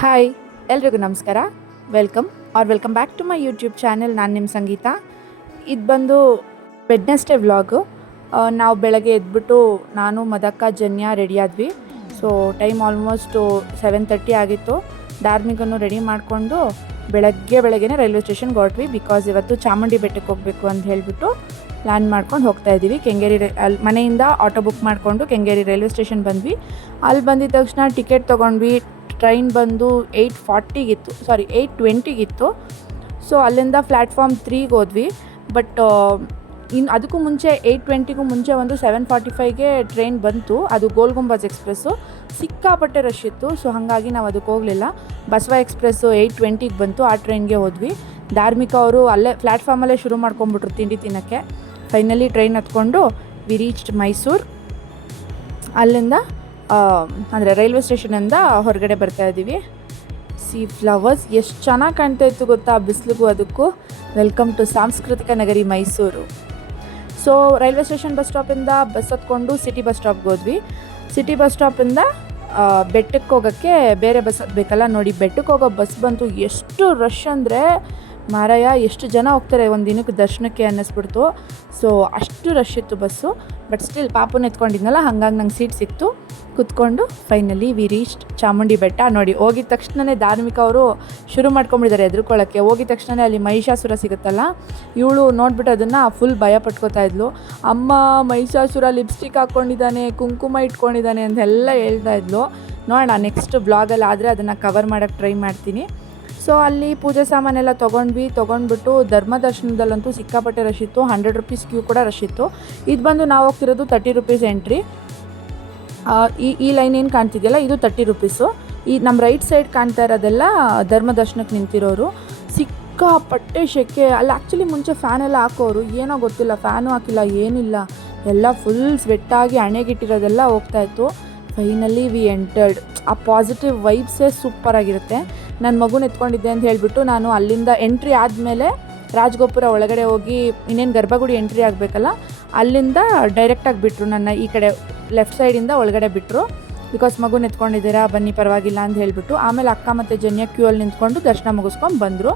Hi ಎಲ್ರಿಗೂ ನಮಸ್ಕಾರ. Welcome or welcome back to my YouTube channel ನಾನು ನಿಮ್ಮ ಸಂಗೀತ. ಇದು ಬಂದು ವೆಡ್ನೆಸ್ಡೇ ವ್ಲಾಗು ನಾವು ಬೆಳಗ್ಗೆ ಎದ್ಬಿಟ್ಟು ನಾನು, ಮದಕ್ಕ, ಜನ್ಯ ರೆಡಿ ಆದ್ವಿ. So time almost seven thirty ಆಗಿತ್ತು. ಧಾರ್ಮಿಕನ್ನು ರೆಡಿ ಮಾಡಿಕೊಂಡು ಬೆಳಗ್ಗೆ ಬೆಳಗ್ಗೆ ರೈಲ್ವೆ ಸ್ಟೇಷನ್ಗೆ ಹೊರಟ್ವಿ ಬಿಕಾಸ್ ಇವತ್ತು ಚಾಮುಂಡಿ ಬೆಟ್ಟಕ್ಕೆ ಹೋಗಬೇಕು ಅಂತ ಹೇಳಿಬಿಟ್ಟು ಪ್ಲ್ಯಾನ್ ಮಾಡ್ಕೊಂಡು ಹೋಗ್ತಾ ಇದ್ದೀವಿ. ಕೆಂಗೇರಿ ಅಲ್ಲಿ ಮನೆಯಿಂದ ಆಟೋ ಬುಕ್ ಮಾಡಿಕೊಂಡು ಕೆಂಗೇರಿ ರೈಲ್ವೆ ಸ್ಟೇಷನ್ ಬಂದ್ವಿ. ಅಲ್ಲಿ ಬಂದಿದ ತಕ್ಷಣ ಟಿಕೆಟ್ ತೊಗೊಂಡ್ವಿ. ಟ್ರೈನ್ ಬಂದು ಏಯ್ಟ್ ಫಾರ್ಟಿಗಿತ್ತು ಸಾರಿ ಏಯ್ಟ್ ಟ್ವೆಂಟಿಗಿತ್ತು ಸೊ ಅಲ್ಲಿಂದ ಪ್ಲ್ಯಾಟ್ಫಾರ್ಮ್ ತ್ರೀಗೆ ಹೋದ್ವಿ. ಬಟ್ ಇನ್ನು ಅದಕ್ಕೂ ಮುಂಚೆ ಏಯ್ಟ್ ಟ್ವೆಂಟಿಗೂ ಮುಂಚೆ ಒಂದು ಸೆವೆನ್ ಫಾರ್ಟಿ ಫೈವ್ಗೆ ಟ್ರೈನ್ ಬಂತು. ಅದು ಗೋಲ್ ಗುಂಬಜ್ ಎಕ್ಸ್ಪ್ರೆಸ್ಸು ಸಿಕ್ಕಾಪಟ್ಟೆ ರಶ್ ಇತ್ತು. ಸೊ ಹಾಗಾಗಿ ನಾವು ಅದಕ್ಕೆ ಹೋಗಲಿಲ್ಲ. ಬಸವ ಎಕ್ಸ್ಪ್ರೆಸ್ಸು ಏಯ್ಟ್ ಟ್ವೆಂಟಿಗೆ ಬಂತು. ಆ ಟ್ರೈನ್ಗೆ ಹೋದ್ವಿ. ಧಾರ್ಮಿಕ ಅವರು ಅಲ್ಲೇ ಪ್ಲ್ಯಾಟ್ಫಾರ್ಮಲ್ಲೇ ಶುರು ಮಾಡ್ಕೊಂಬಿಟ್ರು ತಿಂಡಿ ತಿನ್ನೋಕ್ಕೆ. ಫೈನಲಿ ಟ್ರೈನ್ ಹತ್ಕೊಂಡು ವಿ ರೀಚ್ಡ್ ಮೈಸೂರು ಅಲ್ಲಿಂದ ಅಂದರೆ ರೈಲ್ವೆ ಸ್ಟೇಷನಿಂದ ಹೊರಗಡೆ ಬರ್ತಾ ಇದ್ದೀವಿ. ಸಿ ಫ್ಲವರ್ಸ್ ಎಷ್ಟು ಚೆನ್ನಾಗಿ ಕಾಣ್ತಾ ಇತ್ತು ಗೊತ್ತಾ ಬಿಸಿಲಿಗೂ ಅದಕ್ಕೂ. ವೆಲ್ಕಮ್ ಟು ಸಾಂಸ್ಕೃತಿಕ ನಗರಿ Mysuru. So railway station bus ಸ್ಟಾಪಿಂದ bus ಹತ್ಕೊಂಡು ಸಿಟಿ ಬಸ್ ಸ್ಟಾಪ್ಗೆ ಹೋದ್ವಿ. ಸಿಟಿ ಬಸ್ ಸ್ಟಾಪಿಂದ ಬೆಟ್ಟಕ್ಕೆ ಹೋಗೋಕ್ಕೆ ಬೇರೆ ಬಸ್ ಹತ್ಬೇಕಲ್ಲ, ನೋಡಿ ಬೆಟ್ಟಕ್ಕೆ ಹೋಗೋ ಬಸ್ ಬಂತು. ಎಷ್ಟು ರಶ್ ಅಂದರೆ ಮಾರಾಯ, ಎಷ್ಟು ಜನ ಹೋಗ್ತಾರೆ ಒಂದು ದಿನಕ್ಕೆ ದರ್ಶನಕ್ಕೆ ಅನ್ನಿಸ್ಬಿಡ್ತು. ಸೊ ಅಷ್ಟು ರಶ್ ಇತ್ತು ಬಸ್ಸು ಬಟ್ ಸ್ಟಿಲ್ ಪಾಪನ ಎತ್ಕೊಂಡಿದ್ನಲ್ಲ, ಹಾಗಾಗಿ ನಂಗೆ ಸೀಟ್ ಸಿಕ್ತು. ಕುತ್ಕೊಂಡು ಫೈನಲಿ ವಿ ರೀಚ್ಡ್ ಚಾಮುಂಡಿ ಬೆಟ್ಟ. ನೋಡಿ, ಹೋಗಿದ ತಕ್ಷಣವೇ ಧಾರ್ಮಿಕ ಅವರು ಶುರು ಮಾಡ್ಕೊಂಬಿಟ್ಟಿದ್ದಾರೆ ಎದುರ್ಕೊಳ್ಳೋಕ್ಕೆ. ಹೋಗಿದ ತಕ್ಷಣವೇ ಅಲ್ಲಿ ಮಹಿಷಾಸುರ ಸಿಗುತ್ತಲ್ಲ, ಇವಳು ನೋಡ್ಬಿಟ್ಟು ಅದನ್ನು ಫುಲ್ ಭಯ ಪಟ್ಕೋತಾ ಇದ್ಲು. ಅಮ್ಮ, ಮಹಿಷಾಸುರ ಲಿಪ್ಸ್ಟಿಕ್ ಹಾಕ್ಕೊಂಡಿದ್ದಾನೆ ಕುಂಕುಮ ಇಟ್ಕೊಂಡಿದ್ದಾನೆ ಅಂತೆಲ್ಲ ಹೇಳ್ತಾ ಇದ್ಲು. ನೋಡೋಣ ನೆಕ್ಸ್ಟ್ ಬ್ಲಾಗಲ್ಲಿ ಆದರೆ ಅದನ್ನು ಕವರ್ ಮಾಡೋಕ್ಕೆ ಟ್ರೈ ಮಾಡ್ತೀನಿ. ಸೊ ಅಲ್ಲಿ ಪೂಜೆ ಸಾಮಾನೆಲ್ಲ ತೊಗೊಂಡ್ವಿ. ತೊಗೊಂಡ್ಬಿಟ್ಟು ಧರ್ಮ ದರ್ಶನದಲ್ಲಂತೂ ಸಿಕ್ಕಾಪಟ್ಟೆ ರಶ್ ಇತ್ತು. ಹಂಡ್ರೆಡ್ ರುಪೀಸ್ ಕ್ಯೂ ಕೂಡ ರಶ್ ಇತ್ತು. ಇದು ಬಂದು ನಾವು ಹೋಗ್ತಿರೋದು ತರ್ಟಿ ರುಪೀಸ್ ಎಂಟ್ರಿ ಈ ಈ ಲೈನ್ ಏನು ಕಾಣ್ತಿದೆಯಲ್ಲ, ಇದು ತರ್ಟಿ ರುಪೀಸು ಈ ನಮ್ಮ ರೈಟ್ ಸೈಡ್ ಕಾಣ್ತಾ ಇರೋದೆಲ್ಲ ಧರ್ಮ ದರ್ಶನಕ್ಕೆ ನಿಂತಿರೋರು. ಸಿಕ್ಕಾಪಟ್ಟೆ ಶೆಕೆ. ಅಲ್ಲಿ ಆ್ಯಕ್ಚುಲಿ ಮುಂಚೆ ಫ್ಯಾನ್ ಎಲ್ಲ ಹಾಕೋರು. ಏನೋ ಗೊತ್ತಿಲ್ಲ ಫ್ಯಾನು ಹಾಕಿಲ್ಲ, ಏನಿಲ್ಲ. ಎಲ್ಲ ಫುಲ್ ಸ್ವೆಟ್ಟಾಗಿ ಹಣೆಗಿಟ್ಟಿರೋದೆಲ್ಲ ಹೋಗ್ತಾ ಇತ್ತು. ಫೈನಲಿ ವಿ ಎಂಟರ್ಡ್ ಆ ಪಾಸಿಟಿವ್ ವೈಬ್ಸೇ ಸೂಪರಾಗಿರುತ್ತೆ ನನ್ನ ಮಗುನ ಎತ್ಕೊಂಡಿದ್ದೆ ಅಂತ ಹೇಳಿಬಿಟ್ಟು ನಾನು ಅಲ್ಲಿಂದ ಎಂಟ್ರಿ ಆದಮೇಲೆ ರಾಜಗೋಪುರ ಒಳಗಡೆ ಹೋಗಿ ಇನ್ನೇನು ಗರ್ಭಗುಡಿ ಎಂಟ್ರಿ ಆಗಬೇಕಲ್ಲ, ಅಲ್ಲಿಂದ ಡೈರೆಕ್ಟಾಗಿ ಬಿಟ್ಟರು ನನ್ನ ಈ ಕಡೆ ಲೆಫ್ಟ್ ಸೈಡಿಂದ ಒಳಗಡೆ ಬಿಟ್ಟರು ಬಿಕಾಸ್ ಮಗು ಎತ್ಕೊಂಡಿದ್ದೀರಾ, ಬನ್ನಿ ಪರವಾಗಿಲ್ಲ ಅಂತ ಹೇಳಿಬಿಟ್ಟು ಆಮೇಲೆ ಅಕ್ಕ ಮತ್ತು ಜನ್ಯ ಕ್ಯೂ ಅಲ್ಲಿ ನಿಂತ್ಕೊಂಡು ದರ್ಶನ ಮುಗಿಸ್ಕೊಂಡು ಬಂದರು.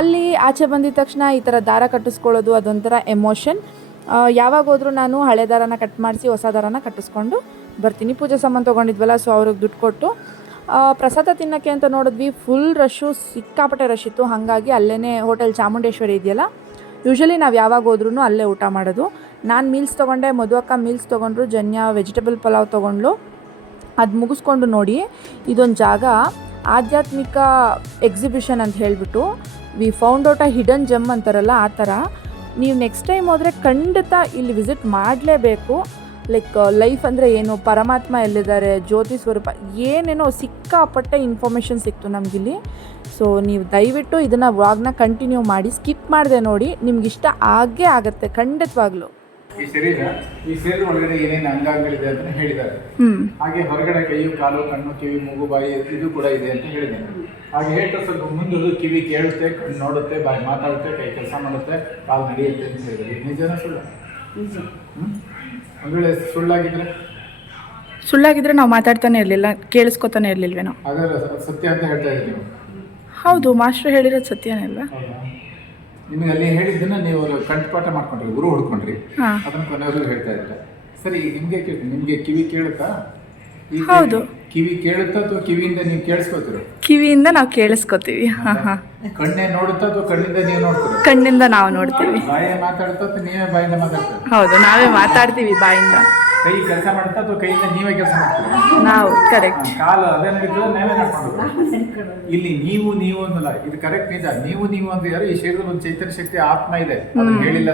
ಅಲ್ಲಿ ಆಚೆ ಬಂದಿದ ತಕ್ಷಣ ಈ ಥರ ದಾರ ಕಟ್ಟಿಸ್ಕೊಳ್ಳೋದು ಅದೊಂಥರ ಎಮೋಷನ್ ಯಾವಾಗ ಹೋದರೂ ನಾನು ಹಳೆ ದಾರನ ಕಟ್ ಮಾಡಿಸಿ ಹೊಸ ದಾರನ ಕಟ್ಟಿಸ್ಕೊಂಡು ಬರ್ತೀನಿ. ಪೂಜೆ ಸಾಮಾನು ತೊಗೊಂಡಿದ್ವಲ್ಲ ಸೊ ಅವ್ರಿಗೆ ದುಡ್ಡು ಕೊಟ್ಟು ಪ್ರಸಾದ ತಿನ್ನೋಕ್ಕೆ ಅಂತ ನೋಡಿದ್ವಿ. ಫುಲ್ ರಶ್ಶು ಸಿಕ್ಕಾಪಟ್ಟೆ ರಶ್ ಇತ್ತು. ಹಾಗಾಗಿ ಅಲ್ಲೇ ಹೋಟೆಲ್ ಚಾಮುಂಡೇಶ್ವರಿ ಇದೆಯಲ್ಲ? ಯೂಶ್ವಲಿ ನಾವು ಯಾವಾಗ ಹೋದ್ರೂ ಅಲ್ಲೇ ಊಟ ಮಾಡೋದು. ನಾನು ಮೀಲ್ಸ್ ತೊಗೊಂಡೆ ಮದುವಕ್ಕ ಮೀಲ್ಸ್ ತೊಗೊಂಡ್ರು, ಜನ್ಯ ವೆಜಿಟೇಬಲ್ ಪಲಾವ್ ತೊಗೊಂಡ್ಲು ಅದು ಮುಗಿಸ್ಕೊಂಡು ನೋಡಿ, ಇದೊಂದು ಜಾಗ ಆಧ್ಯಾತ್ಮಿಕ ಎಕ್ಸಿಬಿಷನ್ ಅಂತ ಹೇಳಿಬಿಟ್ಟು we found out a hidden gem ಅಂತಾರಲ್ಲ, ಆ ಥರ ನೀವು ನೆಕ್ಸ್ಟ್ ಟೈಮ್ ಹೋದರೆ ಖಂಡಿತ ಇಲ್ಲಿ ವಿಸಿಟ್ ಮಾಡಲೇಬೇಕು. ಲೈಕ್ ಲೈಫ್ ಅಂದರೆ ಏನು? ಪರಮಾತ್ಮ ಎಲ್ಲಿದ್ದಾರೆ? ಜ್ಯೋತಿ ಸ್ವರೂಪ ಏನೇನೋ ಸಿಕ್ಕಾಪಟ್ಟೆ ಇನ್ಫಾರ್ಮೇಷನ್ ಸಿಕ್ತು ನಮಗಿಲ್ಲಿ. ಸೊ ನೀವು ದಯವಿಟ್ಟು ಇದನ್ನು ವ್ಲಾಗ್ನ ಕಂಟಿನ್ಯೂ ಮಾಡಿ ಸ್ಕಿಪ್ ಮಾಡಿದೆ ನೋಡಿ ನಿಮ್ಗೆ ಇಷ್ಟ ಆಗೇ ಆಗುತ್ತೆ ಖಂಡಿತವಾಗ್ಲು. ಈ ಶರೀರ ಈ ಶರೀರ ಒಳಗಡೆ ಏನೇನು ಅಂಗಾಂಗಗಳಿದೆ ಅಂತ ಹೇಳಿದ್ದಾರೆ. ಹಾಗೆ ಹೊರಗಡೆ ಕೈಯು ಕಾಲು ಕಣ್ಣು ಕಿವಿ ಮೂಗು ಬಾಯಿ ಇದು ಕೂಡ ಇದೆ ಅಂತ ಹೇಳಿದ್ದಾರೆ. ಹಾಗೆ ಹೇಳ್ತಾ ಸ್ವಲ್ಪ ಮುಂದೆ ಕಿವಿ ಕೇಳುತ್ತೆ ಕಣ್ಣು ನೋಡುತ್ತೆ ಬಾಯಿ ಮಾತಾಡುತ್ತೆ ಕೈ ಕೆಲಸ ಮಾಡುತ್ತೆ ಕಾಲು ನಡೆಯುತ್ತೆ ಅಂತ ಹೇಳಿದ್ದಾರೆ. ಇದು ನಿಜನ ಸುಳ್ಳ ಒಂದ್ ಸುಳ್ಳಾಗಿದ್ರೆ? ಸುಳ್ಳಾಗಿದ್ರೆ ನಾವು ಮಾತಾಡ್ತಾನೆ ಇರಲಿಲ್ಲ ಕೇಳಿಸ್ಕೊತಾನೆ ಇರಲಿಲ್ವೇನೋ? ಅದರ ಸತ್ಯ ಅಂತ ಹೇಳ್ತಾ ಇದ್ದೀವಿ ನೀವು. ಹೌದು ಮಾಸ್ಟರ್ ಹೇಳಿರೋದು ಸತ್ಯನೇ ಅಲ್ವಾ? ಹೌದಾ? ನಿಮಗೆ ಅಲ್ಲಿ ಹೇಳಿದ್ದನ್ನ ನೀವು ಕಂಠಪಾಠ ಮಾಡ್ಕೊಂಡ್ರಿ ಗುರು ಹುಡ್ಕೊಂಡ್ರಿ. ಹಾಂ. ಅದನ್ನ ಕೊನೆಯವರು ಹೇಳ್ತಾ ಇದ್ದಾರೆ ಸರಿ ನಿಮಗೆ ನಿಮ್ಗೆ ಕೇಳ್ತೀನಿ. ನಿಮಗೆ ಕಿವಿ ಕೇಳುತ್ತಾ? ಈಗ ಹೌದು. ಕಿವಿ ಕೇಳುತ್ತಾ ಅಥವಾ ಕಿವಿಯಿಂದ ನೀವು ಕೇಳಿಸ್ಕೋತೀರ? ಕಿವಿಯಿಂದ ನಾವು ಕೇಳಿಸ್ಕೊತೀವಿ. ಹಾಂ ಹಾಂ. ಕಣ್ಣೆ ನೋಡುತ್ತಾ ಅಥವಾ ಕಣ್ಣಿಂದ ನೀವು ನೋಡ್ತೀರ? ಕಣ್ಣಿಂದ ನಾವು ನೋಡ್ತೀವಿ. ಬಾಯಿಂದ ಮಾತಾಡ್ತಾ ಅಥವಾ ನೀವೇ ಬಾಯಿಂದ ಮಾತಾಡ್ತೀರ? ಹೌದು ನಾವೇ ಮಾತಾಡ್ತೀವಿ ಬಾಯಿಂದ. ಕೈ ಕೆಲಸ ಮಾಡುತ್ತಾ ಅಥವಾ ಕೈಯಿಂದ ನೀವೇ ಕೆಲಸ ಮಾಡ್ತೀರ? ನಾವು ಕರೆಕ್ಟ್ ಕಾಲು ಅದೇ ನಡೀತದೆ ನಾವೇ ನಡ್ಕೊಂಡು ಇಲ್ಲಿ ನೀವು ನೀವು ಅನ್ನಲ್ಲ ಇದು ಕರೆಕ್ಟ್ ನಿಜ. ನೀವು ನೀವು ಅಂದ್ರೆ ಯಾರು ಈ ಶರೀರದಲ್ಲಿ ಒಂದು ಚೈತನ್ಯ ಶಕ್ತಿ ಆತ್ಮ ಇದೆ. ಅದನ್ನ ಹೇಳಿಲ್ಲ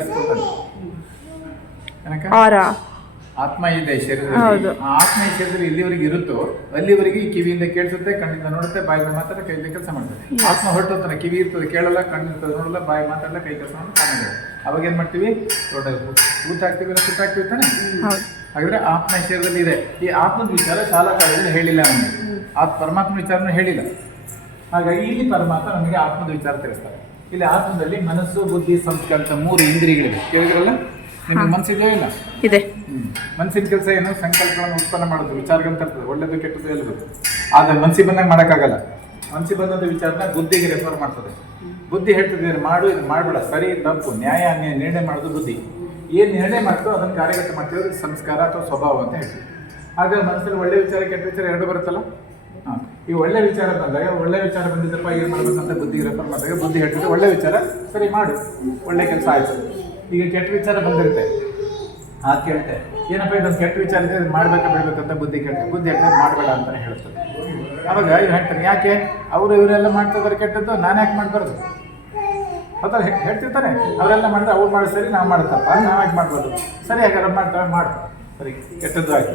ಆರ ಆತ್ಮ ಇದೆ ಶರೀರದಲ್ಲಿ. ಆ ಆತ್ಮ ಈ ಶರೀರದಲ್ಲಿ ಎಲ್ಲಿವರೆಗೆ ಇರುತ್ತೋ ಅಲ್ಲಿವರೆಗೆ ಈ ಕಿವಿಯಿಂದ ಕೇಳಿಸುತ್ತೆ ಕಣ್ಣಿಂದ ನೋಡುತ್ತೆ ಬಾಯಿಂದ ಮಾತಾಡ ಕೈಯಿಂದ ಕೆಲಸ ಮಾಡುತ್ತೆ ಆತ್ಮ ಹೊರಟೋತಾನೆ ಕಿವಿ ಇರ್ತದೆ ಕೇಳಲ್ಲ ಕಣ್ಣಿರ್ತದೆ ನೋಡಲ್ಲ ಬಾಯಿ ಮಾತಾಡಲ್ಲ ಕೈ ಕೆಲಸ ತಾನೇ ಅವಾಗ ಏನ್ ಮಾಡ್ತೀವಿ? ದೊಡ್ಡ ಊಟ ಹಾಕ್ತೀವಿ ಸುತ್ತ ಹಾಕ್ತೀವಿ ತಾನೆ? ಹಾಗಾದ್ರೆ ಆತ್ಮ ಈ ಶರೀರದಲ್ಲಿ ಇದೆ. ಈ ಆತ್ಮದ ವಿಚಾರ ಶಾಲಕಾಲದಲ್ಲಿ ಹೇಳಿಲ್ಲ ನಮಗೆ. ಆ ಪರಮಾತ್ಮ ವಿಚಾರನೂ ಹೇಳಿಲ್ಲ. ಹಾಗಾಗಿ ಇಲ್ಲಿ ಪರಮಾತ್ಮ ನಮಗೆ ಆತ್ಮದ ವಿಚಾರ ತಿಳಿಸ್ತಾರೆ. ಇಲ್ಲಿ ಆತ್ಮದಲ್ಲಿ ಮನಸ್ಸು ಬುದ್ಧಿ ಸಂಸ್ಕಾರ ಅಂತ ಮೂರು ಇಂದ್ರಿಯಗಳಿವೆ. ಕೇಳಿದ್ರಲ್ಲ? ನಿಮ್ಗೆ ಮನಸ್ಸಿದೆಯೋ ಇಲ್ಲ? ಇದೆ. ಮನಸ್ಸಿನ ಕೆಲಸ ಏನು? ಸಂಕಲ್ಪಗಳನ್ನು ಉತ್ಪನ್ನ ಮಾಡೋದು ವಿಚಾರಗಳಂತ ಇರ್ತದೆ ಒಳ್ಳೇದು, ಕೆಟ್ಟದ್ದು ಎಲ್ಲದು ಆದ್ರೆ ಮನಸ್ಸಿಗೆ ಬಂದಾಗ ಮಾಡೋಕ್ಕಾಗಲ್ಲ. ಮನಸ್ಸಿಗೆ ಬಂದಂಥ ವಿಚಾರನ ಬುದ್ಧಿಗೆ ರೆಫರ್ ಮಾಡ್ತದೆ. ಬುದ್ಧಿ ಹೇಳ್ತದೆ ಮಾಡು ಇದು ಮಾಡಬೇಡ. ಸರಿ, ತಪ್ಪು. ನ್ಯಾಯ, ಅನ್ಯಾಯ, ನಿರ್ಣಯ ಮಾಡೋದು ಬುದ್ಧಿ. ಏನು ನಿರ್ಣಯ ಮಾಡ್ತೋ ಅದನ್ನು ಕಾರ್ಯಗತ ಮಾಡ್ತೀವಿ ಸಂಸ್ಕಾರ ಅಥವಾ ಸ್ವಭಾವ ಅಂತ ಹೇಳ್ತೀವಿ. ಆಗ ಮನಸ್ಸಲ್ಲಿ ಒಳ್ಳೆ ವಿಚಾರ, ಕೆಟ್ಟ ವಿಚಾರ ಎರಡು ಬರುತ್ತಲ್ಲ? ಈ ಒಳ್ಳೆ ವಿಚಾರ ಬಂದಾಗ, ಒಳ್ಳೆ ವಿಚಾರ ಬಂದಿದ್ದಪ್ಪ, ಏನು ಮಾಡ್ಬೇಕಂತ ಬುದ್ಧಿಗೆ ರೆಫರ್ ಮಾಡಿದಾಗ ಬುದ್ಧಿ ಹೇಳ್ತದೆ, ಒಳ್ಳೆ ವಿಚಾರ ಸರಿ ಮಾಡು. ಒಳ್ಳೆ ಕೆಲಸ ಆಯ್ತು. ಈಗ ಕೆಟ್ಟ ವಿಚಾರ ಬಂದಿರುತ್ತೆ. ಆ ಕೇಳ್ತೆ. ಏನಪ್ಪ ಇದೊಂದು ಕೆಟ್ಟ ವಿಚಾರ ಇದೆ ಮಾಡಬೇಕಾ ಬಿಡ್ಬೇಕಂತ ಬುದ್ಧಿ ಕೇಳ್ತೆ. ಬುದ್ಧಿ ಹೇಳ್ತಾರೆ ಮಾಡಬೇಡ ಅಂತ ಹೇಳ್ತದೆ. ಅವಾಗ ಇವ್ರು ಹೇಳ್ತಾರೆ, ಯಾಕೆ? ಅವರು ಇವರೆಲ್ಲ ಮಾಡ್ತಿದ್ದಾರೆ ಕೆಟ್ಟದ್ದು, ನಾನು ಯಾಕೆ ಮಾಡಬಾರ್ದು? ಹೌದಾ ಹೇಳ್ತಿರ್ತಾನೆ. ಹೇಳ್ತಿರ್ತಾರೆ ಅವರೆಲ್ಲ ಮಾಡಿದ್ರೆ ಅವ್ರು ಮಾಡೋದು ಸರಿ, ನಾವು ಮಾಡ್ತಪ್ಪ. ನಾವು ಯಾಕೆ ಮಾಡ್ಬೋದು ಸರಿ, ಹಾಗಾದ್ರೆ ಮಾಡ್ತಾರೆ, ಮಾಡು. ಸರಿ, ಕೆಟ್ಟದ್ದು ಆಯ್ತು.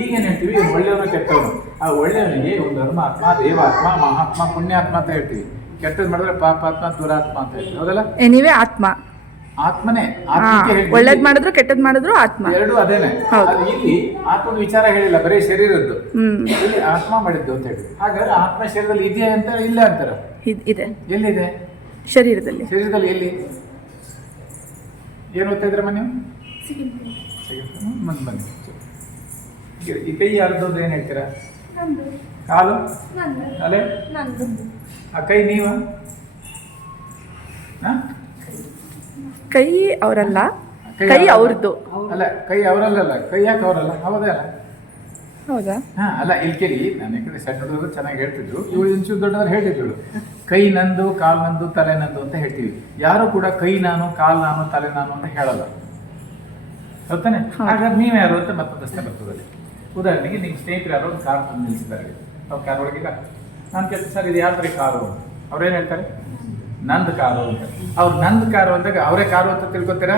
ಈಗೇನು ಹೇಳ್ತೀವಿ? ಒಳ್ಳೆಯವನು ಕೆಟ್ಟವನು. ಆ ಒಳ್ಳೆಯವನಿಗೆ ಒಂದು ಧರ್ಮಾತ್ಮ ದೇವಾತ್ಮ ಮಹಾತ್ಮ, ಪುಣ್ಯಾತ್ಮ ಅಂತ ಹೇಳ್ತೀವಿ. ಕೆಟ್ಟದ್ದು ಮಾಡಿದ್ರೆ ಪಾಪಾತ್ಮ, ದುರಾತ್ಮ ಅಂತ ಹೇಳ್ತೀವಿ. ಹೌದಲ್ಲ? ಆತ್ಮ. ಆತ್ಮನೇ. ಒಳ್ಳೇದ್ ಮಾಡಿದ್ರು ಕೆಟ್ಟದ್ ಮಾಡಿದ್ರು ಆತ್ಮ. ಎರಡು ಅದೇನೆ. ಇಲ್ಲಿ ಆತ್ಮದ ವಿಚಾರ ಹೇಳಿಲ್ಲ ಬರೀ ಶರೀರದ್ದು. ಇಲ್ಲಿ ಆತ್ಮ ಮಾಡಿದ್ದು ಅಂತ ಹೇಳಿ. ಹಾಗಾದ್ರೆ ಆತ್ಮ ಶರೀರದಲ್ಲಿ ಇದೆ ಅಂತ ಇಲ್ಲ ಅಂತಾರೆ? ಇದೆ ಎಲ್ಲಿದೆ? ಶರೀರದಲ್ಲಿ. ಶರೀರದಲ್ಲಿ ಎಲ್ಲಿ? ಏನು ಓದ್ತಾ ಇದ್ರಮ್ಮ ನೀವು ಬಂದು ಬನ್ನಿ ಈ- ಈ ಕೈ ಯಾರ್ದು ಏನು ಹೇಳ್ತೀರಾ? ಕಾಲು? ಅಲೆ ಆ ಕೈ ನೀವ? ಹಾ? ಕೈ ಅವರಲ್ಲ ಕೈ ಅವ್ರದ್ದು. ಅಲ್ಲ ಕೈ ಅವರಲ್ಲ ಕೈ ಯಾಕೆ ಅವರಲ್ಲ? ಹೌದೇ ಅಲ್ಲ? ಹೌದಾ? ಹಾ ಅಲ್ಲ ಇಲ್ಲಿ ಕೇಳಿ ನಾನು ಈ ಕಡೆ ಸಣ್ಣ ಹುಡುಗರು ಚೆನ್ನಾಗಿ ಹೇಳ್ತಿದ್ರು. ಇವಳು ಇಂಚು ದೊಡ್ಡವರು ಹೇಳ್ತಿದ್ರು ಕೈ ನಂದು ಕಾಲ್ ನಂದು ತಲೆ ನಂದು ಅಂತ ಹೇಳ್ತೀವಿ ಯಾರು ಕೂಡ ಕೈ ನಾನು ಕಾಲ್ ನಾನು ತಲೆ ನಾನು ಅಂತ ಹೇಳಲ್ಲ. ಗೊತ್ತಾನೆ ಹಾಗಾದ್ರೆ ನೀವು ಯಾರು ಅಂತ ಮತ್ತೊಂದು ಪ್ರಶ್ನೆ ಬರ್ತದೆ. ಉದಾಹರಣೆಗೆ ನಿಮ್ಮ ಸ್ನೇಹಿತರು ಯಾರೋ ಒಂದು ಕಾರ್ ತಂದು ನಿಲ್ಲಿಸಿದ್ದಾರೆ. ಅವ್ರು ಕಾರ್ ಒಳಗಿಲ್ಲ ನಾನು ಕೇಳ್ತೀನಿ ಸರ್ ಇದು ಯಾವ ಥರ ಕಾರು ಅವ್ರೇನು ಹೇಳ್ತಾರೆ? ನಂದು ಕಾರು ಅಂತ. ಅವ್ರು ನಂದು ಕಾರು ಅಂದಾಗ ಅವರೇ ಕಾರು ಅಂತ ತಿಳ್ಕೊತೀರಾ?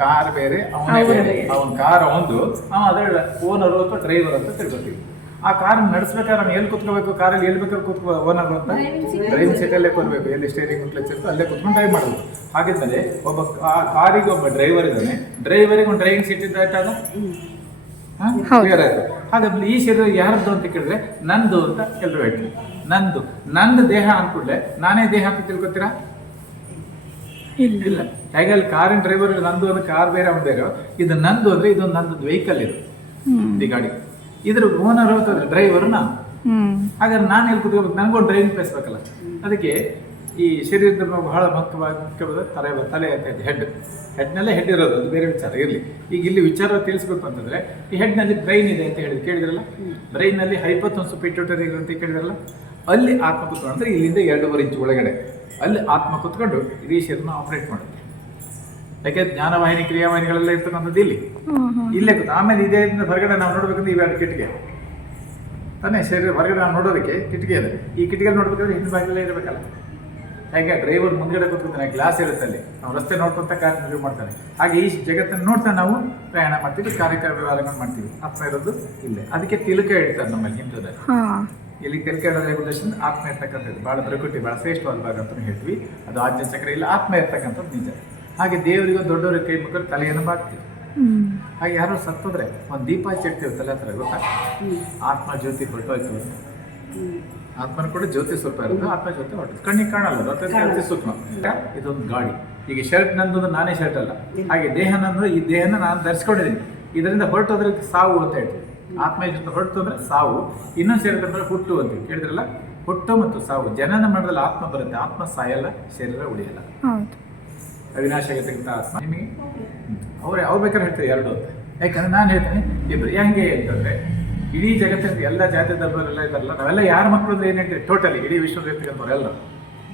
ಕಾರ್ ಬೇರೆ ಅವನೇ ಬೇರೆ. ಅವನ ಕಾರ್ ಒಂದು ಅವ ಅದರ ಓನರು ಅಥವಾ ಡ್ರೈವರ್ ಅಂತ ತಿಳ್ಕೊತೀವಿ. ಆ ಕಾರ್ ನಡೆಸ್ಬೇಕಾದ್ರೆ ನಾವು ಎಲ್ಲಿ ಕುತ್ಕೋಬೇಕು? ಕಾರಲ್ಲಿ ಎಲ್ಲಿ ಬೇಕಾದ್ರೆ ಕೂತ್ಕೋ ಓನರ್ ಅಂತ. ಡ್ರೈವಿಂಗ್ ಸೀಟಲ್ಲೇ ಕೊಡ್ಬೇಕು ಎಲ್ಲಿ ಸ್ಟೇರಿಂಗ್ ಕ್ಲಚ್ ಇರ್ತೋ ಅಲ್ಲೇ ಕುತ್ಕೊಂಡು ಡ್ರೈವ್ ಮಾಡೋದು ಹಾಗಿದ್ಮೇಲೆ ಒಬ್ಬ ಆ ಕಾರಿಗೆ ಒಬ್ಬ ಡ್ರೈವರ್ ಇದ್ದಾನೆ. ಡ್ರೈವರಿಗೆ ಒಂದು ಡ್ರೈವಿಂಗ್ ಸೀಟ್ ಇದ್ದಾಯ್ತಲ್ಲ ಆಯ್ತಾ ಹಾಗಾದ್ರೆ ಈ ಶರೀರ ಯಾರದ್ದು ಅಂತ ಕೇಳಿದ್ರೆ ನಂದು ಅಂತ ಎಲ್ಲರೂ ಹೇಳ್ತೀವಿ ನಂದು. ನಂದು ದೇಹ ಅಂದ್ಕೂಡ್ಲೆ ನಾನೇ ದೇಹ ಅಂತ ತಿಳ್ಕೊತೀರಾ? ಇಲ್ಲ. ಹೇಗೆ ಅಲ್ಲಿ ಕಾರಿನ ಡ್ರೈವರ್ ನಂದು ಅಂದ್ರೆ ಕಾರ್ ಬೇರೆ ಒಂದು ಬೇರೆ ಇದು ನಂದು ಅಂದ್ರೆ ಇದೊಂದು ನಂದು ವೆಹಿಕಲ್ ಇದು. ಈ ಗಾಡಿ. ಇದ್ರ ಓನರ್ ಅಂತಂದ್ರೆ ಡ್ರೈವರ್ ನಾನು ಹ್ಮ್. ಹಾಗಾದ್ರೆ ನಾನು ಎಲ್ಲಿ ಕುತ್ಕೋಬೇಕು? ನನಗೊಂದು ಡ್ರೈವಿಂಗ್ ಪ್ಲೇಸ್ ಬೇಕಲ್ಲ. ಅದಕ್ಕೆ ಈ ಶರೀರದ ಬಹಳ ಮುಖ್ಯವಾಗಿ ತಲೆ ತಲೆ ಅಂತ ಹೆಡ್ ಹೆಡ್ನಲ್ಲೇ ಹೆಡ್ ಇರೋದು ಅದು ಬೇರೆ ವಿಚಾರ. ಇರಲಿ. ಈಗ ಇಲ್ಲಿ ವಿಚಾರ ತಿಳಿಸ್ಬೇಕು ಅಂತಂದ್ರೆ ಈ ಹೆಡ್ನಲ್ಲಿ ಬ್ರೈನ್ ಇದೆ ಅಂತ ಹೇಳಿ ಕೇಳಿದ್ರಲ್ಲ? ಬ್ರೈನ್ನಲ್ಲಿ ಹೈಪೋಥನ್ಸ್ ಪಿಟ್ಯೂಟರಿ ಅಂತ ಕೇಳಿದ್ರಲ್ಲ? ಅಲ್ಲಿ ಆತ್ಮ ಕುತ್ಕೊಂಡು ಅಂದರೆ ಇಲ್ಲಿಂದ ಎರಡೂವರೆ ಇಂಚು ಒಳಗಡೆ. ಅಲ್ಲಿ ಆತ್ಮ ಕುತ್ಕೊಂಡು ಇಡೀ ಶರೀರನ ಆಪರೇಟ್ ಮಾಡುತ್ತೆ. ಯಾಕೆ? ಜ್ಞಾನವಾಹಿನಿ ಕ್ರಿಯಾವಾಹಿನಿಗಳೆಲ್ಲ ಇರ್ತಕ್ಕಂಥದ್ದು ಇಲ್ಲಿ. ಇಲ್ಲೇ ಕೂತು ಆಮೇಲೆ ಇದೇ ಹೊರಗಡೆ ನಾವು ನೋಡ್ಬೇಕಂದ್ರೆ ಇವೆರಡು ಕಿಟಕಿ. ತಾನೇ ಶರೀರ ಹೊರಗಡೆ ನಾವು ನೋಡೋದಕ್ಕೆ ಕಿಟಕಿ ಇದೆ. ಈ ಕಿಟಕಿಯಲ್ಲಿ ನೋಡ್ಬೇಕಾದ್ರೆ ಹಿಂದೆ ಬಾಗಿಲೇ ಇರಬೇಕಲ್ಲ. ಹೇಗೆ ಡ್ರೈವರ್ ಮುಂದ್ಗಡೆ ಕೂತ್ಕೊತಾನೆ ಗ್ಲಾಸ್ ಇರುತ್ತೆ ಅಲ್ಲಿ. ನಾವು ರಸ್ತೆ ನೋಡ್ಕೊಂತ ಕಾರ್ ಡ್ರೈವ್ ಮಾಡ್ತಾನೆ. ಹಾಗೆ ಈ ಜಗತ್ತನ್ನು ನೋಡ್ತಾ ನಾವು ಪ್ರಯಾಣ ಮಾಡ್ತೀವಿ ಕಾರ್ಯಕ್ರಮ ವ್ಯವಹಾರಗಳನ್ನು ಮಾಡ್ತೀವಿ. ಆತ್ಮ ಇರೋದು ಇಲ್ಲೇ. ಅದಕ್ಕೆ ತಿಲಕ ಇಡ್ತಾರೆ ನಮ್ಮಲ್ಲಿ ಹಿಂದೂದಲ್ಲಿ ಇಲ್ಲಿ ಇಡೋದ್ರ ಉದ್ದೇಶ ಆತ್ಮ ಇರ್ತಕ್ಕಂಥದ್ದು. ಭಾಳ ಪ್ರಕೃತಿ ಭಾಳ ಶ್ರೇಷ್ಠವಾದ ಭಾಗ ಅಂತ ಹೇಳ್ತೀವಿ. ಅದು ಆಜ್ಞೆ ಚಕ್ರ ಇಲ್ಲ ಆತ್ಮ ಇರ್ತಕ್ಕಂಥದ್ದು ನಿಜ. ಹಾಗೆ ದೇವರಿಗೂ ದೊಡ್ಡವರ ಕೈ ಮುಖ ತಲೆಯನ್ನು ಬಾಗ್ತೀವಿ ಹಾಗೆ ಯಾರು ಸತ್ತೋದ್ರೆ ಒಂದು ದೀಪ ಹಚ್ಚಿಡ್ತೀವಿ ತಲೆ ಹತ್ರ ಗೊತ್ತಾ? ಆತ್ಮ ಜ್ಯೋತಿ ಹೊರಟೋಯ್ತು ಅಂತ. ಆತ್ಮನ ಕೂಡ ಜ್ಯೋತಿ ಸ್ವಲ್ಪ ಇರುತ್ತೆ ಆತ್ಮ ಜ್ಯೋತಿ ಹೊರಟು ಕಣ್ಣಿಗೆ ಕಾಣಲ್ಲ ಅತಿ ಸೂಕ್ಷ್ಮ ಇದೊಂದು ಗಾಡಿ ಈಗ ಶರ್ಟ್ ನಂದು ನಾನೇ ಶರ್ಟ್ ಅಲ್ಲ. ಹಾಗೆ ದೇಹ ನಂದು ಈ ದೇಹನ ನಾನು ಧರಿಸ್ಕೊಂಡಿದ್ದೀನಿ. ಇದರಿಂದ ಹೊರಟೋದ್ರೆ ಸಾವು ಅಂತ ಹೇಳ್ತೀವಿ. ಆತ್ಮ ಜೊತೆ ಹೊರಟು ಅಂದ್ರೆ ಸಾವು. ಇನ್ನೊಂದು ಶರೀರ ಅಂದ್ರೆ ಹುಟ್ಟು ಅಂತ ಕೇಳಿದ್ರಲ್ಲ? ಹುಟ್ಟು ಮತ್ತು ಸಾವು. ಜನನ ಮಾಡಿದಲ್ಲಿ ಆತ್ಮ ಬರುತ್ತೆ. ಆತ್ಮ ಸಾಯಲ್ಲ ಶರೀರ ಉಳಿಯಲ್ಲ. ಅವಿನಾಶ ಅವಿನಾಶಾಗತಕ್ಕಂಥ ಆತ್ಮ. ನಿಮಗೆ? ಅವ್ರೆ ಅವ್ರು ಬೇಕಾದ್ರೆ ಹೇಳ್ತಾರೆ ಎರಡು ಅಂತ. ಯಾಕಂದ್ರೆ ನಾನು ಹೇಳ್ತೇನೆ ಇಬ್ರು. ಹೆಂಗೆ ಅಂತಂದ್ರೆ ಇಡೀ ಜಗತ್ತಿನ ಎಲ್ಲ ಜಾತಿ ದಬ್ಬರೆಲ್ಲ ಇದಾರಲ್ಲ ನಾವೆಲ್ಲ ಯಾರ ಮಕ್ಕಳು ಅಂದ್ರೆ ಏನು ಹೇಳ್ತೀವಿ ಟೋಟಲಿ ಇಡೀ ವಿಶ್ವದ ಇರ್ತಕ್ಕಂಥವ್ರೆಲ್ಲ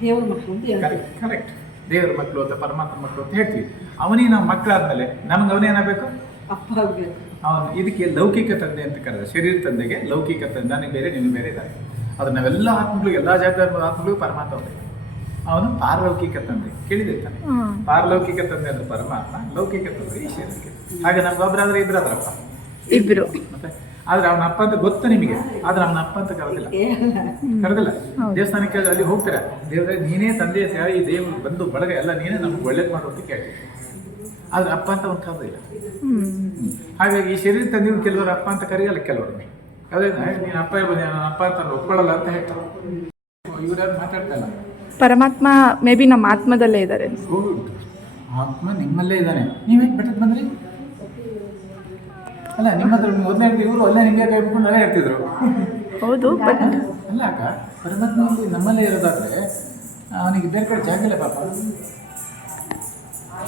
ದೇವ್ರ ಮಕ್ಕಳು ಅಂತ ಕರೆಕ್ಟ್ ಕರೆಕ್ಟ್ ದೇವರ ಮಕ್ಕಳು ಅಂತ ಪರಮಾತ್ಮ ಮಕ್ಕಳು ಅಂತ ಹೇಳ್ತೀವಿ. ಅವನಿಗೆ ನಾವು ಮಕ್ಕಳಾದ್ಮೇಲೆ ನಮ್ಗೆ ಅವನೇನಾಗಬೇಕು ಅಪ್ಪ ಆಗಬೇಕು ಅವನು ಇದಕ್ಕೆ ಲೌಕಿಕ ತಂದೆ ಅಂತ ಕರೆದ. ಶರೀರ ತಂದೆಗೆ ಲೌಕಿಕ ತಂದೆ. ನನಗೆ ಬೇರೆ ನಿನಗೆ ಬೇರೆ ಇದ್ದಾರೆ ಅದು ನಾವೆಲ್ಲ ಆತ್ಮಗಳು ಎಲ್ಲ ಜಾತಿ ಧರ್ಮದ ಆತ್ಮಗಳು ಪರಮಾತ್ಮ ಅವನೇ. ಅವನು ಪಾರಲೌಕಿಕ ತಂದೆ. ಕೇಳಿದೆ ತಾನೆ? ಪಾರಲೌಕಿಕ ತಂದೆ ಅಂದ್ರೆ ಪರಮಾತ್ಮ ಲೌಕಿಕ ತಂದೆ ಈ ಶರೀರಕ್ಕೆ ಹಾಗೆ ನಮ್ಗೆ ಒಬ್ಬರಾದ್ರೆ ಇಬ್ಬರಾದ್ರಪ್ಪ ಇಬ್ರು ಮತ್ತೆ? ಆದ್ರೆ ಅವನ ಅಪ್ಪ ಅಂತ ಗೊತ್ತು ನಿಮಗೆ. ಆದ್ರೆ ಅವನ ಅಪ್ಪ ಅಂತ ಕರೆದಿಲ್ಲ. ಕರೆದಿಲ್ಲ? ದೇವಸ್ಥಾನಕ್ಕೆ ಅಲ್ಲಿ ಹೋಗ್ತಾರೆ? ದೇವ್ರೆ ನೀನೇ ತಂದೆ ಅಂತ ಹೇಳಿ ಈ ದೇವ್ರು ಬಂದು ಬಳಗ ಎಲ್ಲ ನೀನೇ ನಮ್ಗೆ ಒಳ್ಳೇದು ಮಾಡೋದಕ್ಕೆ ಅಂತ ಕೇಳ್ತೀವಿ. ಆದ್ರೆ ಅಪ್ಪ ಅಂತ ಒಂದು ಕರೆದಿಲ್ಲ ಇಲ್ಲ. ಹಾಗಾಗಿ ಈ ಶರೀರ ತಂದಿನ ಕೆಲವರು ಅಪ್ಪ ಅಂತ ಕರೆಯಲ್ಲ ಕೆಲವರು. ಅದೇ ನೀನು ಅಪ್ಪ ಇರ್ಬೋದು ನಾನು ಅಪ್ಪ ಅಂತ ಒಪ್ಕೊಳ್ಳಲ್ಲ ಅಂತ ಹೇಳ್ತಾರೆ. ಇವ್ರು ಮಾತಾಡ್ತಲ್ಲ ಪರಮಾತ್ಮ ಮೇ ಬಿ ನಮ್ಮ ಆತ್ಮದಲ್ಲೇ ಇದ್ದಾರೆ. ಆತ್ಮ ನಿಮ್ಮಲ್ಲೇ ಇದ್ದಾನೆ. ನೀವೇ ಬೆಟ್ಟಕ್ಕೆ ಬಂದ್ರಿ? ಅಲ್ಲ ನಿಮ್ಮ ಹತ್ರ ಮೊದಲೇ ಇವರು ಅಲ್ಲೇ ನಿಮಗೆ ಕೈ ಬಿಟ್ಕೊಂಡು ಅಲ್ಲೇ ಇರ್ತಿದ್ರು. ಹೌದು ಬಟ್ ಅಲ್ಲ ಅಕ್ಕ ಪರಮಾತ್ಮ ನಮ್ಮಲ್ಲೇ ಇರೋದಾದ್ರೆ ಅವನಿಗೆ ಬೇರೆ ಕಡೆ ಜಾಗ ಇಲ್ಲ ಪಾಪ.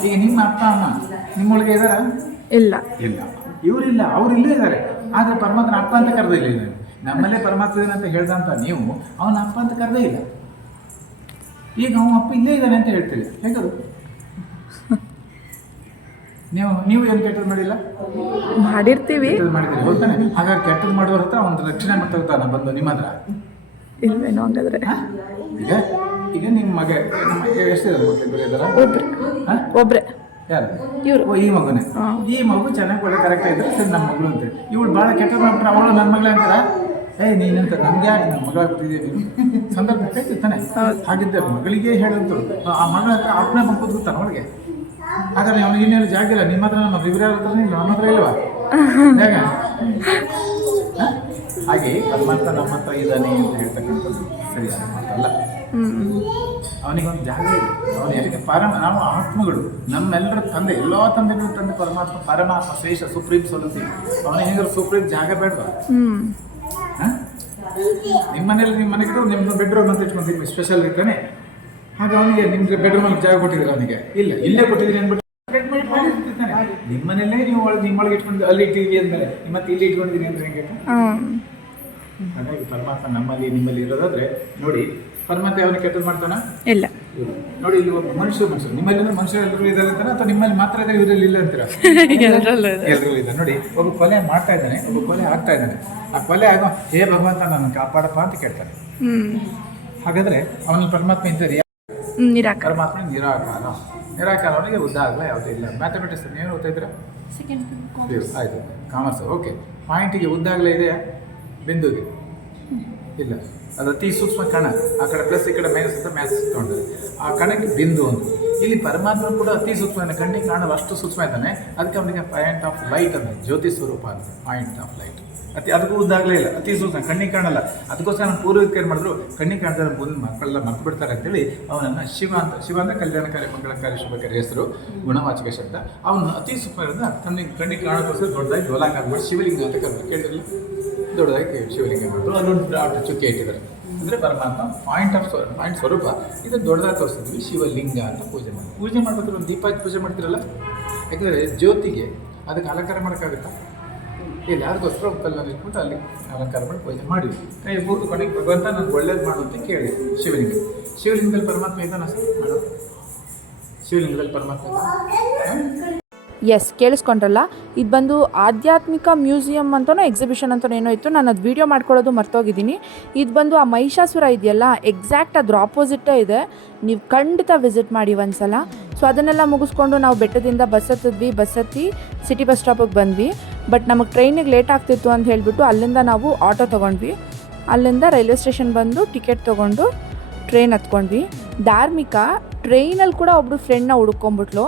ಈಗ ನಿಮ್ಮ ಅಪ್ಪ ಅಮ್ಮ ನಿಮ್ಮೊಳಗೆ ಇದಾರ? ಇಲ್ಲ. ಇಲ್ಲ. ಇವರಿಲ್ಲ ಅವ್ರು ಇಲ್ಲೇ ಇದ್ದಾರೆ ಆದರೆ ಪರಮಾತ್ಮನ ಅಪ್ಪ ಅಂತ ಕರೆದೇ ಇಲ್ಲ ನಮ್ಮಲ್ಲೇ ಪರಮಾತ್ಮ ಅಂತ ಹೇಳ್ದಂತ ನೀವು ಅವನ ಅಪ್ಪ ಅಂತ ಕರೆದೇ ಇಲ್ಲ. ಈಗ ಅವನ ಅಪ್ಪ ಇಲ್ಲೇ ಇದ್ದಾನೆ ಅಂತ ಹೇಳ್ತೀರಿ. ಹೇಗದು? ನೀವು ನೀವು ಏನು ಕೆಟ್ಟದ್ದು ಮಾಡಿಲ್ಲ? ಮಾಡಿರ್ತೀವಿ. ಮಾಡಿದ್ರೆ ಹೋಗ್ತಾನೆ ಹಾಗಾಗಿ ಕೆಟ್ಟದ್ದು ಮಾಡೋರ ಹತ್ರ ಒಂದು ರಕ್ಷಣೆ ಮಾಡ್ತಾ ಹೋಗ್ತಾನೆ ಬಂದು ನಿಮ್ಮ ಹತ್ರ ಇಲ್ವೇನೋ ಹಂಗಾದ್ರೆ? ಈಗ? ಈಗ ನಿಮ್ಮ ಮಗ ನಿಮ್ಮ ಎಷ್ಟಿದ್ದಾರೆ ಮಕ್ಕಳು ಇಬ್ಬರು ಒಬ್ರೆ. ಹಾಂ? ಒಬ್ರೆ. ಯಾರು? ಇವ್ರು. ಓ, ಈ ಮಗುನೇ. ಈ ಮಗು ಚೆನ್ನಾಗಿ ಒಳ್ಳೆ ಕರೆಕ್ಟ್ ಇದ್ರೆ ಸರಿ ನಮ್ಮ ಮಗಳು ಅಂತ ಇವಳು ಭಾಳ ಕೆಟ್ಟ ಮಾಡ್ಬಿಟ್ರೆ ಅವಳು ನನ್ನ ಮಗಳ ಅಂತಾರ? ಏ ನೀನಂತ ನಮ್ಗೆ ನನ್ನ ಮಗಳಾಗ್ಬಿಟ್ಟಿದ್ಯಾ ನೀನು? ಸಂದರ್ಭ ತಾನೆ. ಹಾಗಿದ್ದೆ ಮಗಳಿಗೆ ಹೇಳಂತು ಆ ಮಗಳ ಹತ್ರ ಅಪ್ಪನೇ ಬಂದು ಕೂತ್ಕೊತಾನೆ ಅವಳಿಗೆ? ಹಾಗಾದ್ರೆ ಅವನಿಗೆ ಇನ್ನೇನು ಜಾಗ ಇಲ್ಲ? ನಿಮ್ಮ ಹತ್ರ ನಮ್ಮ ಇಬ್ಬರ ಹತ್ರ ಇಲ್ಲ ನಮ್ಮ ಹತ್ರ ಇಲ್ವಾ? ಜಾಗ? ಹಾಗೆ ಪರಮಾತ್ಮ ನಮ್ಮ ಹತ್ರ ಇದ್ದಾನೆ ಅಂತ ಹೇಳ್ತಕ್ಕಂಥದ್ದು ಸರಿಯಾದ ಮಾತಲ್ಲ. ಅವನಿಗೊಂದು ಜಾಗ ಇದೆ. ಅವನು ಯಾಕೆ ಪರಮ ನಾವು ಆತ್ಮಗಳು. ನಮ್ಮೆಲ್ಲರ ತಂದೆ ಎಲ್ಲ ತಂದೆಗಳು ತಂದೆ ಪರಮಾತ್ಮ ಪರಮಾತ್ಮ ಶ್ರೇಷ್ಠ ಸುಪ್ರೀಂ ಸೊಲಸಿ ಅವನಿಗೆ ಹೇಗಾದ್ರು ಸುಪ್ರೀಂ ಜಾಗ ಬೇಡವಾ? ನಿಮ್ಮ ಮನೇಲಿ ನಿಮ್ಮ ಮನೆಗೆ ನಿಮ್ಮದು ಬೆಡ್ರೂಮ್ ಅಂತ ಇಟ್ಕೊಂಡು ಸ್ಪೆಷಲ್ ಇರ್ತಾನೆ ಹಾಗೆ ಅವನಿಗೆ ನಿಮ್ಮ ಬೆಡ್ರೂಮಲ್ಲಿ ಜಾಗ ಕೊಟ್ಟಿದ್ರು ಅವನಿಗೆ. ಇಲ್ಲ ಇಲ್ಲೇ ಕೊಟ್ಟಿದ್ದೀನಿ ಮಾಡಿರ್ತಿರ್ತಾನೆ. ನಿಮ್ಮ ಮನೇಲೇ ನೀವು ಒಳಗೆ ನಿಮ್ಮೊಳಗೆ ಇಟ್ಕೊಂಡು ಅಲ್ಲಿ ಇಟ್ಟಿದ್ವಿ ಅಂತಾರೆ ಮತ್ತೆ ಇಲ್ಲಿ ಇಟ್ಕೊಂಡಿದ್ದೀನಿ ಅಂದ್ರೆ ಹೆಂಗೆ? ಹಾಗಾಗಿ ಪರಮಾತ್ಮ ನಮ್ಮಲ್ಲಿ ನಿಮ್ಮಲ್ಲಿ ಇರೋದಾದ್ರೆ ನೋಡಿ ಪರಮಾತ್ಮ ಅವನಿಗೆ ಕೆಟ್ಟದ್ದು ಮಾಡ್ತಾನ? ಇಲ್ಲ. ನೋಡಿ ಇಲ್ಲಿ ಒಬ್ಬ ಮನುಷ್ಯ ಮನುಷ್ಯ ನಿಮ್ಮಲ್ಲಿ ಮನುಷ್ಯ ಎಲ್ಲರೂ ಇದ್ದಾರೆ ಅಂತಾನೆ? ಅಥವಾ ನಿಮ್ಮಲ್ಲಿ ಮಾತ್ರ ಇದ್ದಾರೆ ಇವರಲ್ಲಿ ಇಲ್ಲ ಅಂತೀರಾ? ಎಲ್ಲರೂ ಇದೆ. ನೋಡಿ ಒಬ್ಬ ಕೊಲೆ ಮಾಡ್ತಾ ಇದ್ದಾನೆ ಒಬ್ಬ ಕೊಲೆ ಆಗ್ತಾ ಇದ್ದಾನೆ. ಆ ಕೊಲೆ ಆಗೋ ಹೇ ಭಗವಂತ ನನ್ನ ಕಾಪಾಡಪ್ಪ ಅಂತ ಕೇಳ್ತಾನೆ. ಹ್ಮ್. ಹಾಗಾದ್ರೆ ಅವನ ಪರಮಾತ್ಮ ಇದ್ದಾರೆ ಹ್ಮ್ ನಿರಾಕರ. ಪರಮಾತ್ಮ ನಿರಾಕಾರ. ನಿರಾಕಾರ ಅವನಿಗೆ ಉದ್ದ ಆಗಲ್ಲ ಯಾವುದೂ ಇಲ್ಲ. ಮ್ಯಾಥಮೆಟಿಕ್ಸ್ ನೀವು ಓದ್ತಾ ಇದ್ದೀರಾ? ಆಯಿತು. ಕಾಮರ್ಸ್ ಓಕೆ ಪಾಯಿಂಟಿಗೆ ಉದ್ದಾಗಲೇ ಇದೆ ಬಿಂದುಗೆ. ಇಲ್ಲ. ಅದು ಅತಿ ಸೂಕ್ಷ್ಮ ಕಣ. ಆ ಕಡೆ ಪ್ಲಸ್ ಈ ಕಡೆ ಮೈನಸ್ ಅಂತ ಮ್ಯಾಥ್ಸ್ ತೊಗೊಂಡ್ರೆ. ಆ ಕಣಕ್ಕೆ ಬಿಂದು ಅಂತ. ಇಲ್ಲಿ ಪರಮಾತ್ಮ ಕೂಡ ಅತಿ ಸೂಕ್ಷ್ಮ ಕಣ್ಣಿಗೆ ಕಾಣಲು ಅಷ್ಟು ಸೂಕ್ಷ್ಮ ಇದ್ದಾನೆ. ಅದಕ್ಕೆ ಅವನಿಗೆ ಪಾಯಿಂಟ್ ಆಫ್ ಲೈಟ್ ಅಂತ. ಜ್ಯೋತಿ ಸ್ವರೂಪ ಅಂತ. ಪಾಯಿಂಟ್ ಆಫ್ ಲೈಟ್ ಅತಿ ಅದಕ್ಕೂ ಉದ್ದಾಗಲೇ ಇಲ್ಲ. ಅತಿ ಸೂಕ್ಷ್ಮ. ಕಣ್ಣಿಗೆ ಕಾಣಲ್ಲ. ಅದಕ್ಕೋಸ್ಕರ ನಾನು ಪೂರ್ವಿಕರು ಮಾಡಿದ್ರು? ಕಣ್ಣಿಗೆ ಕಾಣ್ತಾರೆ ಮುಂದೆ ಮಕ್ಕಳೆಲ್ಲ ಮಕ್ಕಳು ಬಿಡ್ತಾರೆ ಅಂತೇಳಿ ಅವನನ್ನು ಶಿವ ಅಂತ. ಶಿವ ಅಂದರೆ ಕಲ್ಯಾಣಕಾರಿ, ಮಂಗಳಕಾರಿ, ಶುಭಕಾರಿ ಹೆಸರು. ಗುಣವಾಚಕ ಶಬ್ದ. ಅವನು ಅತಿ ಸೂಕ್ಷ್ಮ ಇರೋದ್ರಿಂದ ಕಣ್ಣಿಗೆ ಕಣ್ಣಿಗೆ ಕಾಣೋಕ್ಕೋಸ್ಕರ ದೊಡ್ಡದಾಗಿ ಗೋಲಾಕಾರ ಮಾಡಿ ಶಿವಲಿಂಗ ಅಂತ ಕರ್ತಾರೆ ಕೇಳಿರಲಿಲ್ಲ ದೊಡ್ಡದಾಗಿ ಶಿವಲಿಂಗ ಮಾಡಿದ್ರು ಅಲ್ಲೊಂದು ಡಾಕ್ಟರ್ ಚುಕ್ಕಿ ಇಟ್ಟಿದ್ದಾರೆ ಅಂದರೆ ಪರಮಾತ್ಮ ಪಾಯಿಂಟ್ ಆಫ್ ಪಾಯಿಂಟ್ ಸ್ವರೂಪ. ಇದು ದೊಡ್ಡದಾಗಿ ತೋರಿಸಿದ್ವಿ ಶಿವಲಿಂಗ ಅಂತ ಪೂಜೆ ಮಾಡಿ. ಪೂಜೆ ಮಾಡ್ಬೇಕಾದ್ರೆ ಒಂದು ದೀಪ ಪೂಜೆ ಮಾಡ್ತಿರಲ್ಲ? ಯಾಕಂದರೆ ಜ್ಯೋತಿಗೆ ಅದಕ್ಕೆ ಅಲಂಕಾರ ಮಾಡೋಕ್ಕಾಗುತ್ತಾ? ಇಲ್ಲ, ಅದಕ್ಕೋಸ್ಕರ ಒಂದು ಕಲ್ಲನ್ನು ಇಟ್ಬಿಟ್ಟು ಅಲ್ಲಿ ಅಲಂಕಾರ ಮಾಡಿ ಪೂಜೆ ಮಾಡಿದ್ವಿ. ಕೈ ಮೂರು ಕೊನೆಗೆ, ಭಗವಂತ ನನಗೆ ಒಳ್ಳೇದು ಮಾಡು ಅಂತ ಕೇಳಿ ಶಿವಲಿಂಗ. ಶಿವಲಿಂಗದಲ್ಲಿ ಪರಮಾತ್ಮ ಇದ್ದಾನ ಮಾಡು ಶಿವಲಿಂಗದಲ್ಲಿ ಪರಮಾತ್ಮ? ಎಸ್ ಕೇಳಿಸ್ಕೊಂಡ್ರಲ್ಲ. ಇದು ಬಂದು ಆಧ್ಯಾತ್ಮಿಕ ಮ್ಯೂಸಿಯಂ ಅಂತನೋ ಎಕ್ಸಿಬಿಷನ್ ಅಂತನೋ ಏನೋ ಇತ್ತು. ನಾನು ಅದು ವೀಡಿಯೋ ಮಾಡ್ಕೊಳ್ಳೋದು ಮರ್ತೋಗಿದ್ದೀನಿ. ಇದು ಬಂದು ಆ ಮಹಿಷಾಸುರ ಇದೆಯಲ್ಲ ಎಕ್ಸಾಕ್ಟ್ ಅದ್ರ ಆಪೋಸಿಟ್ಟೇ ಇದೆ. ನೀವು ಖಂಡಿತ ವಿಸಿಟ್ ಮಾಡಿ ಒಂದ್ಸಲ. ಸೊ ಅದನ್ನೆಲ್ಲ ಮುಗಿಸ್ಕೊಂಡು ನಾವು ಬೆಟ್ಟದಿಂದ ಬಸ್ ಹತ್ತಿದ್ವಿ, ಬಸ್ ಹತ್ತಿ ಸಿಟಿ ಬಸ್ ಸ್ಟಾಪಿಗೆ ಬಂದ್ವಿ. ಬಟ್ ನಮಗೆ ಟ್ರೈನಿಗೆ ಲೇಟ್ ಆಗ್ತಿತ್ತು ಅಂತ ಹೇಳಿಬಿಟ್ಟು ಅಲ್ಲಿಂದ ನಾವು ಆಟೋ ತೊಗೊಂಡ್ವಿ. ಅಲ್ಲಿಂದ ರೈಲ್ವೆ ಸ್ಟೇಷನ್ ಬಂದು ಟಿಕೆಟ್ ತೊಗೊಂಡು ಟ್ರೈನ್ ಹತ್ಕೊಂಡ್ವಿ. ಧಾರ್ಮಿಕ ಟ್ರೈನಲ್ಲಿ ಕೂಡ ಒಬ್ಬರು ಫ್ರೆಂಡ್ನ ಹುಡ್ಕೊಂಬಿಟ್ಲು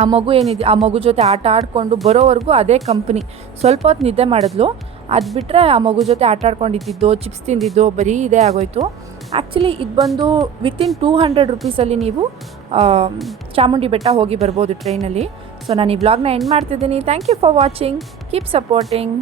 ಆ ಮಗು ಏನಿದೆ, ಆ ಮಗು ಜೊತೆ ಆಟ ಆಡಿಕೊಂಡು ಬರೋವರೆಗೂ ಅದೇ ಕಂಪ್ನಿ ಸ್ವಲ್ಪ ಹೊತ್ತು ನಿದ್ದೆ ಮಾಡಿದ್ಲು. ಅದು ಬಿಟ್ಟರೆ ಆ ಮಗು ಜೊತೆ ಆಟ ಆಡ್ಕೊಂಡಿದ್ದಿದ್ದು ಚಿಪ್ಸ್ ತಿಂದಿದ್ದು, ಬರೀ ಇದೇ ಆಗೋಯ್ತು. ಆ್ಯಕ್ಚುಲಿ ಇದು ಬಂದು ವಿತಿನ್ ಟೂ ಹಂಡ್ರೆಡ್ ರುಪೀಸಲ್ಲಿ ನೀವು ಚಾಮುಂಡಿ ಬೆಟ್ಟ ಹೋಗಿ ಬರ್ಬೋದು ಟ್ರೈನಲ್ಲಿ ಸೊ ನಾನು ಈ ಬ್ಲಾಗ್ನ ಎಂಡ್ ಮಾಡ್ತಿದ್ದೀನಿ. Thank you for watching keep supporting